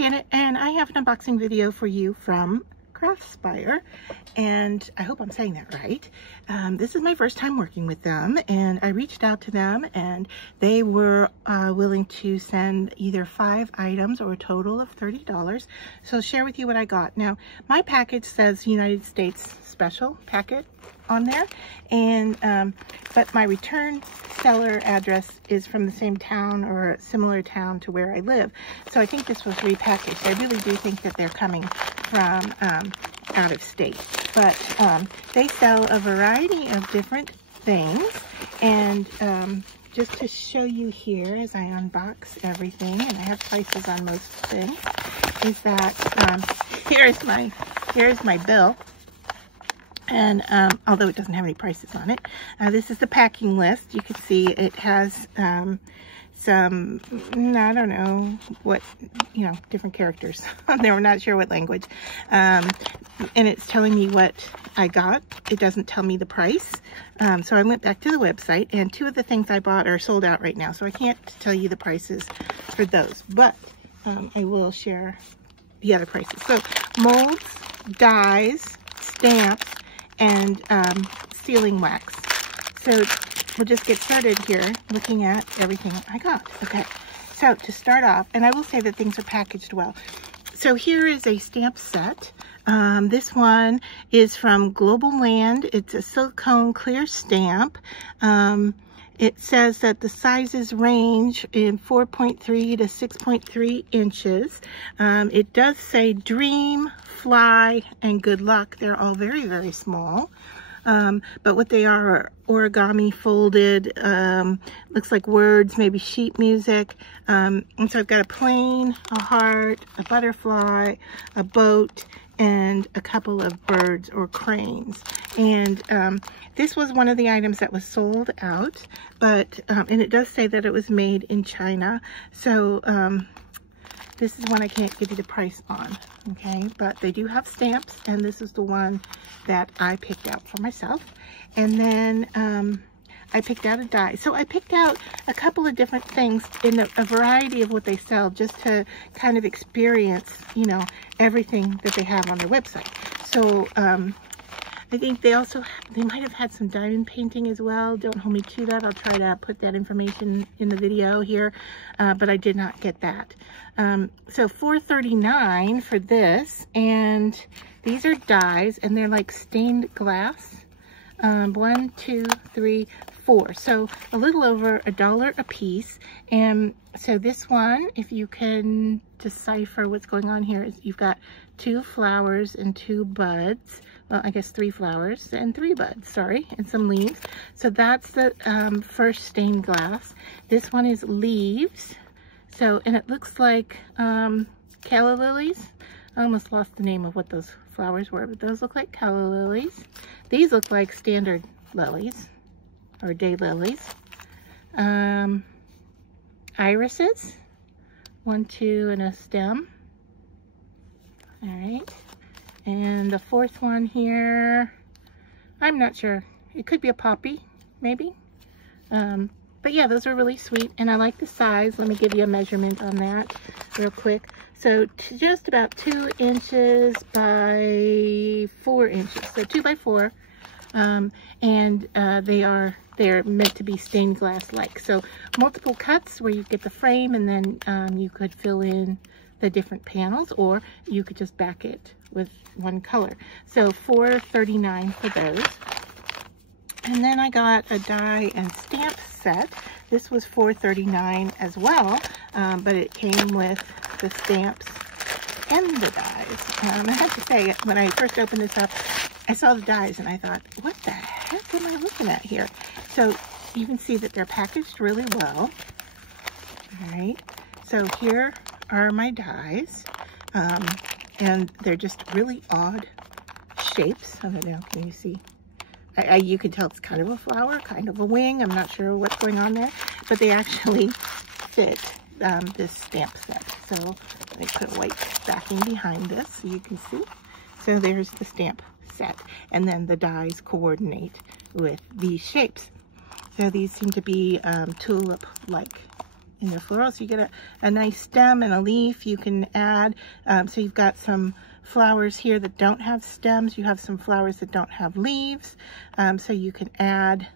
Janet, and I have an unboxing video for you from Craspire, and I hope I'm saying that right. This is my first time working with them, and I reached out to them and they were willing to send either 5 items or a total of $30. So I'll share with you what I got. Now, my package says United States Special packet on there, and but my return seller address is from the same town or a similar town to where I live. So I think this was repackaged. I really do think that they're coming from out of state, but they sell a variety of different things, and just to show you here as I unbox everything, and I have prices on most things, is that here's my bill. And although it doesn't have any prices on it, this is the packing list. You can see it has some, I don't know what, different characters on there. We're not sure what language. And it's telling me what I got. It doesn't tell me the price. So I went back to the website, and 2 of the things I bought are sold out right now. So I can't tell you the prices for those, but I will share the other prices. So molds, dies, stamps, and sealing wax. So we'll just get started here looking at everything I got. Okay, so to start off, and I will say that things are packaged well. So here is a stamp set. This one is from Global Land. It's a silicone clear stamp. It says that the sizes range in 4.3 to 6.3 inches. It does say dream, fly, and good luck. They're all very, very small. But what they are origami folded, looks like words, maybe sheet music. And so I've got a plane, a heart, a butterfly, a boat, and a couple of birds or cranes. And this was one of the items that was sold out, but and it does say that it was made in China. So this is one I can't give you the price on, okay? But they do have stamps, and this is the one that I picked out for myself. And then I picked out a die. So I picked out a couple of different things in a variety of what they sell, just to kind of experience, everything that they have on their website. So I think they might have had some diamond painting as well. Don't hold me to that. I'll try to put that information in the video here, but I did not get that. So $4.39 for this, and these are dies, and they're like stained glass. 1, 2, 3, 4. So a little over $1 a piece. And so this one, if you can decipher what's going on here, is you've got 2 flowers and 2 buds. Well, I guess 3 flowers and 3 buds, sorry, and some leaves. So that's the first stained glass. This one is leaves. So, and it looks like calla lilies. I almost lost the name of what those flowers were, but those look like calla lilies. These look like standard lilies or day lilies. Irises, 1, 2, and a stem. All right. And the 4th one here, I'm not sure. It could be a poppy, maybe. But yeah, those are really sweet, and I like the size. Let me give you a measurement on that real quick. So just about 2 inches by 4 inches. So 2 by 4. And they're meant to be stained glass like. So multiple cuts where you get the frame, and then you could fill in the different panels, or you could just back it with one color. So $4.39 for those. And then I got a die and stamp set. This was $4.39 as well, but it came with the stamps and the dies. I have to say, when I first opened this up, I saw the dies and I thought, what the heck am I looking at here? So you can see that they're packaged really well. All right, so here are my dies, and they're just really odd shapes. I don't know, can you see? You can tell it's kind of a flower, kind of a wing. I'm not sure what's going on there, but they actually fit this stamp set. So let me put a white backing behind this so you can see. So there's the stamp set, and then the dies coordinate with these shapes. So these seem to be tulip-like in their floral. So you get a nice stem and a leaf. You can add, so you've got some flowers here that don't have stems. You have some flowers that don't have leaves. So you can add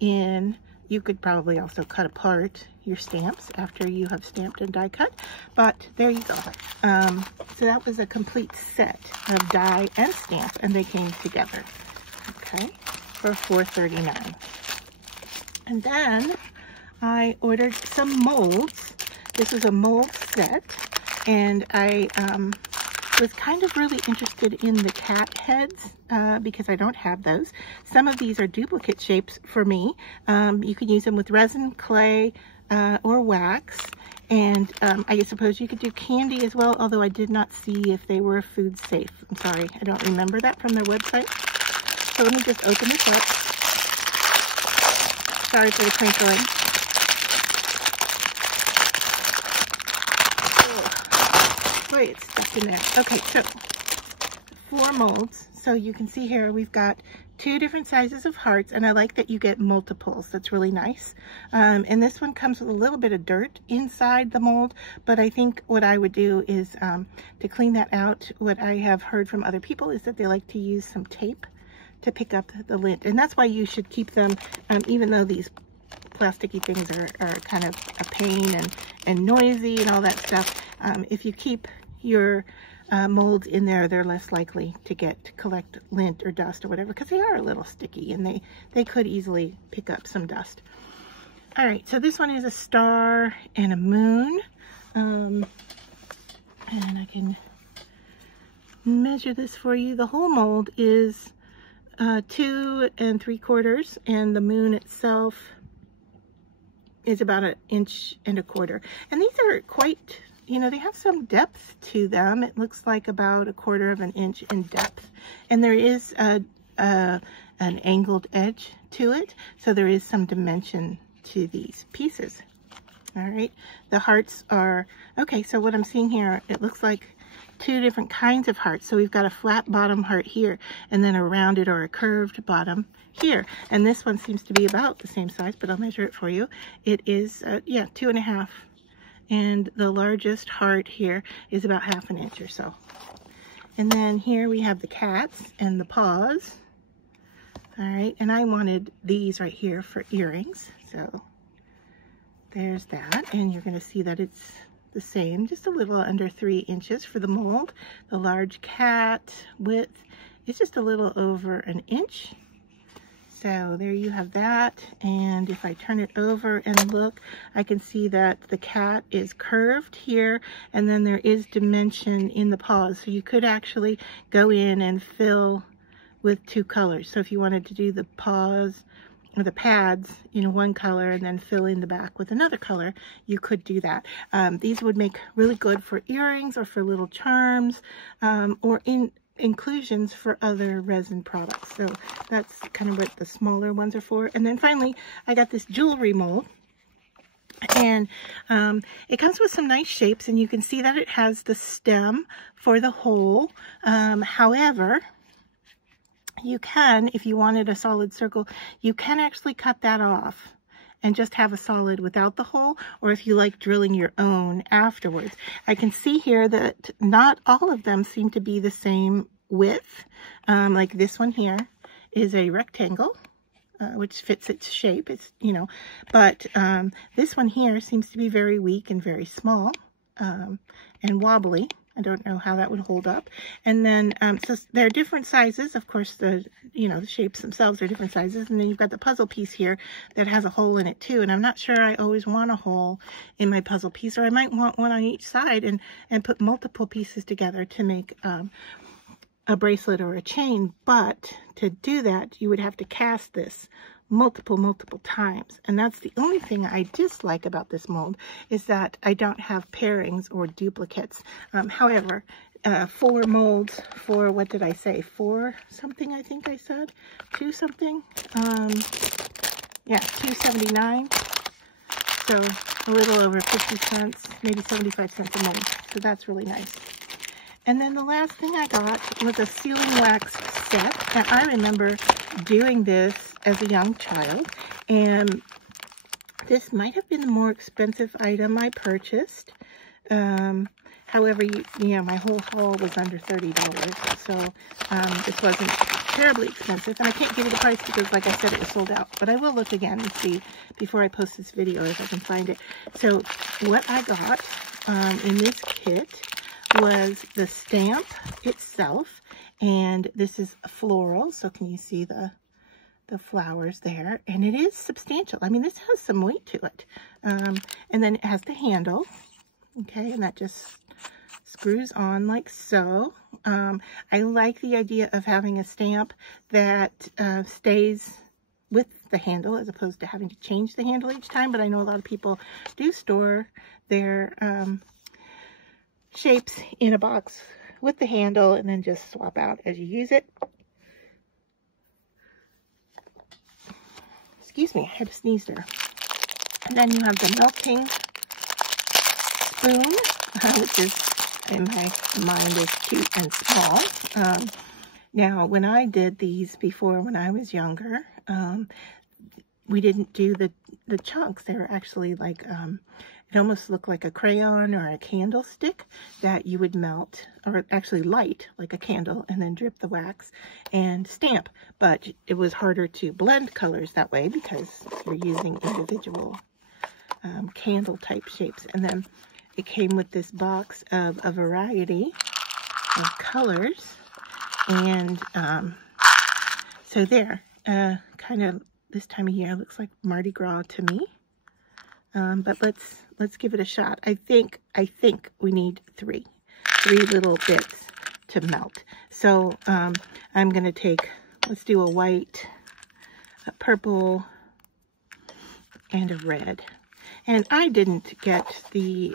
in, you could probably also cut apart your stamps after you have stamped and die cut, but there you go. So that was a complete set of die and stamp, and they came together, okay, for $4.39. And then I ordered some molds. This is a mold set, and I was kind of really interested in the cat heads because I don't have those. Some of these are duplicate shapes for me. You can use them with resin, clay, or wax. And I suppose you could do candy as well, although I did not see if they were food safe. I'm sorry, I don't remember that from their website. So let me just open this up. Sorry for the crinkling. Boy, it's stuck in there. Okay, so 4 molds. So you can see here we've got 2 different sizes of hearts, and I like that you get multiples. That's really nice. And this one comes with a little bit of dirt inside the mold, but I think what I would do is to clean that out, what I have heard from other people is that they like to use some tape to pick up the lint. And that's why you should keep them, even though these plasticky things are kind of a pain and noisy and all that stuff. If you keep your molds in there, they're less likely to collect lint or dust or whatever, because they are a little sticky and they could easily pick up some dust. All right, so this one is a star and a moon. And I can measure this for you. The whole mold is 2 3/4, and the moon itself is about 1 1/4 inches. And these are quite, you know, they have some depth to them. It looks like about 1/4 inch in depth. And there is an angled edge to it, so there is some dimension to these pieces. All right, the hearts are, okay, so what I'm seeing here, it looks like 2 different kinds of hearts. So we've got a flat bottom heart here, and then a rounded or a curved bottom here. And this one seems to be about the same size, but I'll measure it for you. It is, yeah, 2.5. And the largest heart here is about 1/2 inch or so. And then here we have the cats and the paws. All right, and I wanted these right here for earrings. So there's that, and you're gonna see that it's the same, just a little under 3 inches for the mold. The large cat width is just a little over 1 inch. So there you have that. And if I turn it over and look, I can see that the cat is curved here, and then there is dimension in the paws. So you could actually go in and fill with 2 colors. So if you wanted to do the paws or the pads in one color and then fill in the back with another color, you could do that. These would make really good for earrings or for little charms, or inclusions for other resin products. So that's kind of what the smaller ones are for. And then finally, I got this jewelry mold, and it comes with some nice shapes, and you can see that it has the stem for the hole. However, you can, if you wanted a solid circle, you can actually cut that off and just have a solid without the hole, or if you like drilling your own afterwards. I can see here that not all of them seem to be the same width. Like this one here is a rectangle, which fits its shape. It's, you know, but this one here seems to be very weak and very small, and wobbly. I don't know how that would hold up. And then, so there are different sizes. Of course, the shapes themselves are different sizes. And then you've got the puzzle piece here that has a hole in it too. And I'm not sure I always want a hole in my puzzle piece, or I might want one on each side and put multiple pieces together to make a bracelet or a chain. But to do that, you would have to cast this multiple times. And that's the only thing I dislike about this mold, is that I don't have pairings or duplicates. However, 4 molds for, what did I say, 4 something, I think I said, 2 something, yeah, $2.79. So a little over 50 cents, maybe 75 cents a mold. So that's really nice. And then the last thing I got was a sealing wax set. And I remember doing this as a young child, and This might have been the more expensive item I purchased. However, my whole haul was under $30, so this wasn't terribly expensive. And I can't give you the price because, like I said, it was sold out. But I will look again and see before I post this video if I can find it. So what I got in this kit was the stamp itself, and this is floral. So can you see the flowers there? And it is substantial. I mean, this has some weight to it. And then it has the handle. Okay, and that just screws on like so. I like the idea of having a stamp that stays with the handle as opposed to having to change the handle each time, but I know a lot of people do store their shapes in a box with the handle and then just swap out as you use it. Excuse me, I had to sneeze there. And then you have the melting spoon, which is, in my mind, is cute and small. Now, when I did these before, when I was younger, we didn't do the chunks. They were actually like, it almost looked like a crayon or a candlestick that you would melt, or actually light like a candle, and then drip the wax and stamp. But it was harder to blend colors that way because you're using individual candle type shapes. And then it came with this box of a variety of colors. And so there, kind of this time of year looks like Mardi Gras to me. But let's give it a shot. I think we need three little bits to melt. So I'm gonna let's do a white, a purple, and a red. And I didn't get the,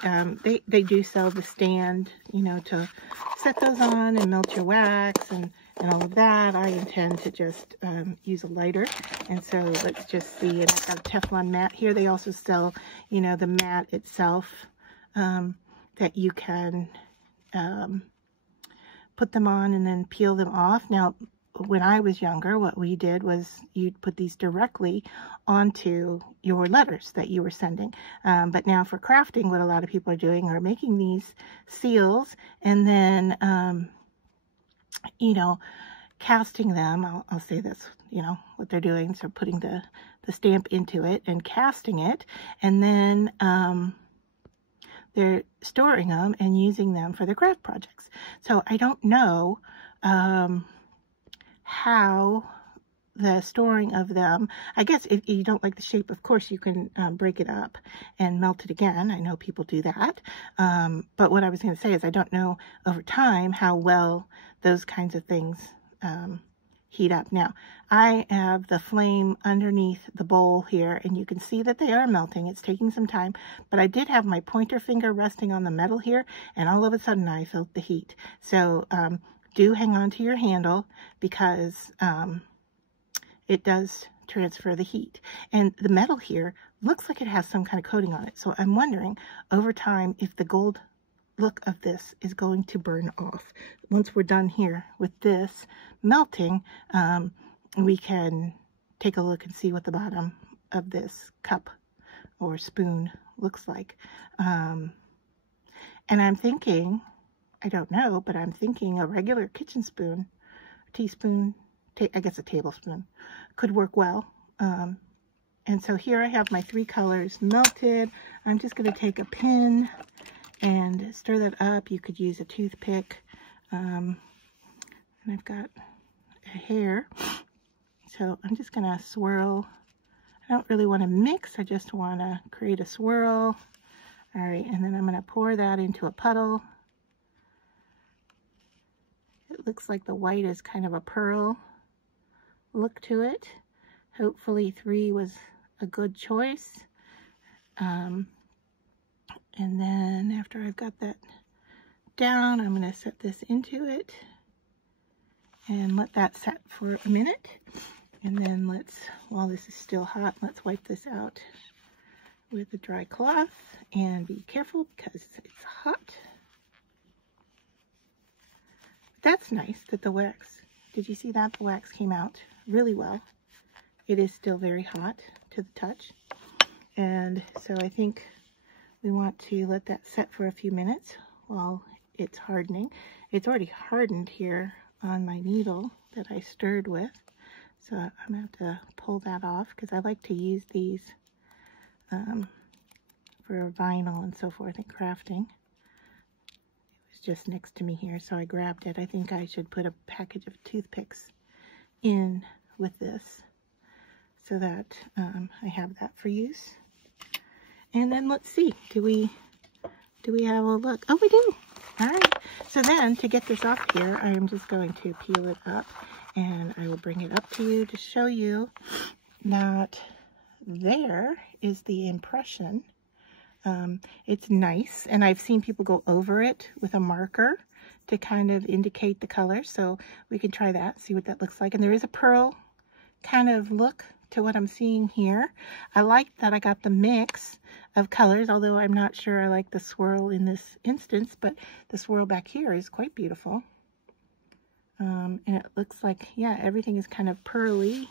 they do sell the stand, to set those on and melt your wax and all of that. I intend to just use a lighter. And so let's just see. And I've got a Teflon mat here. They also sell, the mat itself that you can put them on and then peel them off. Now, when I was younger, what we did was you'd put these directly onto your letters that you were sending. But now for crafting, what a lot of people are doing are making these seals and then, casting them. I'll say that's, what they're doing. So putting the stamp into it and casting it. And then they're storing them and using them for their craft projects. So I don't know how the storing of them, I guess if you don't like the shape, of course you can break it up and melt it again. I know people do that. But what I was going to say is I don't know over time how well those kinds of things heat up. Now, I have the flame underneath the bowl here, and you can see that they are melting. It's taking some time, but I did have my pointer finger resting on the metal here, and all of a sudden I felt the heat. So do hang on to your handle because it does transfer the heat. And the metal here looks like it has some kind of coating on it. So I'm wondering over time if the gold look of this is going to burn off. Once we're done here with this melting, we can take a look and see what the bottom of this cup or spoon looks like. And I'm thinking, I don't know, but I'm thinking a regular kitchen spoon, teaspoon, I guess a tablespoon, could work well. And so here I have my 3 colors melted. I'm just going to take a pin and stir that up. You could use a toothpick. And I've got a hair. So I'm just going to swirl. I don't really want to mix. I just want to create a swirl. All right, and then I'm going to pour that into a puddle. It looks like the white is kind of a pearl look to it. Hopefully 3 was a good choice. And then after I've got that down, I'm going to set this into it and let that set for a minute. And then while this is still hot, let's wipe this out with a dry cloth and be careful because it's hot. That's nice that the wax, did you see that? The wax came out really well. It is still very hot to the touch. And so I think we want to let that set for a few minutes while it's hardening. It's already hardened here on my needle that I stirred with. So I'm going to have to pull that off because I like to use these for vinyl and so forth and crafting. It was just next to me here, so I grabbed it. I think I should put a package of toothpicks in with this so that I have that for use. And then let's see, do we have a look? Oh, we do. All right. So then to get this off here, I am just going to peel it up and I will bring it up to you to show you that there is the impression. It's nice, and I've seen people go over it with a marker to kind of indicate the color, so we can try that, see what that looks like. And there is a pearl kind of look to what I'm seeing here. I like that I got the mix of colors, although I'm not sure I like the swirl in this instance, but the swirl back here is quite beautiful. And it looks like, yeah, everything is kind of pearly.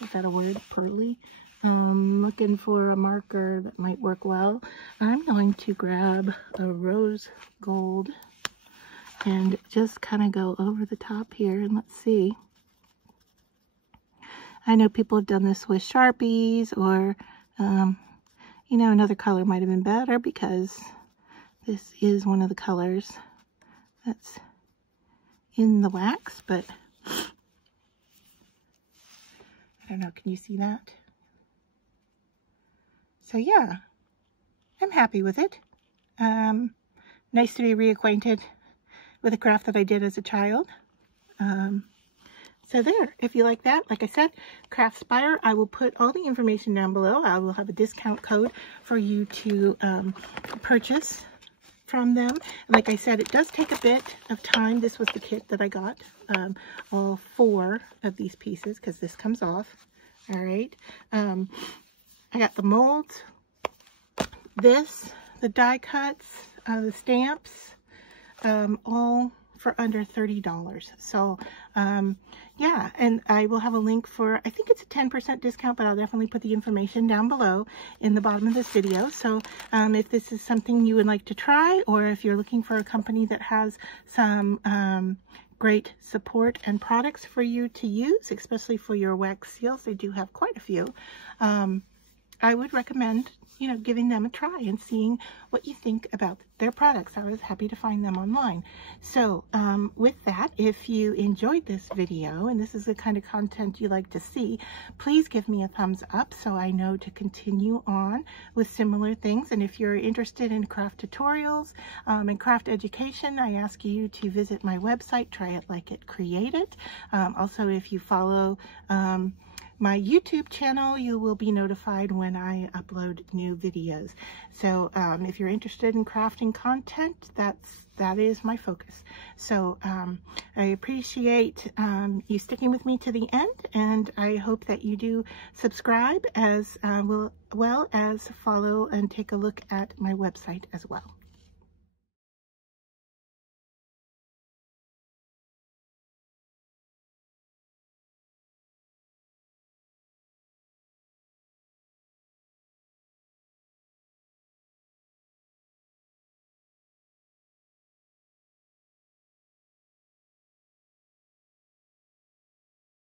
Is that a word, pearly? Looking for a marker that might work well. I'm going to grab a rose gold and just kind of go over the top here, and let's see. I know people have done this with Sharpies, or you know, another color might have been better because this is one of the colors that's in the wax, but I don't know, can you see that? So yeah, I'm happy with it. Nice to be reacquainted with a craft that I did as a child. So there, if you like that, like I said, Craspire, I will put all the information down below. I will have a discount code for you to purchase from them. Like I said, it does take a bit of time. This was the kit that I got, all 4 of these pieces, because this comes off. All right. I got the molds, this, the die cuts, the stamps, all for under $30. So yeah, and I will have a link for, I think it's a 10% discount, but I'll definitely put the information down below in the bottom of this video. So if this is something you would like to try, or if you're looking for a company that has some great support and products for you to use, especially for your wax seals, they do have quite a few, I would recommend, you know, giving them a try and seeing what you think about their products. I was happy to find them online. So with that, if you enjoyed this video and this is the kind of content you like to see, please give me a thumbs up so I know to continue on with similar things. And if you're interested in craft tutorials and craft education, I ask you to visit my website, Try It Like It, Create It. Also, if you follow my YouTube channel, you will be notified when I upload new videos. So if you're interested in crafting content, that is my focus. So I appreciate you sticking with me to the end, and I hope that you do subscribe as well as follow and take a look at my website as well.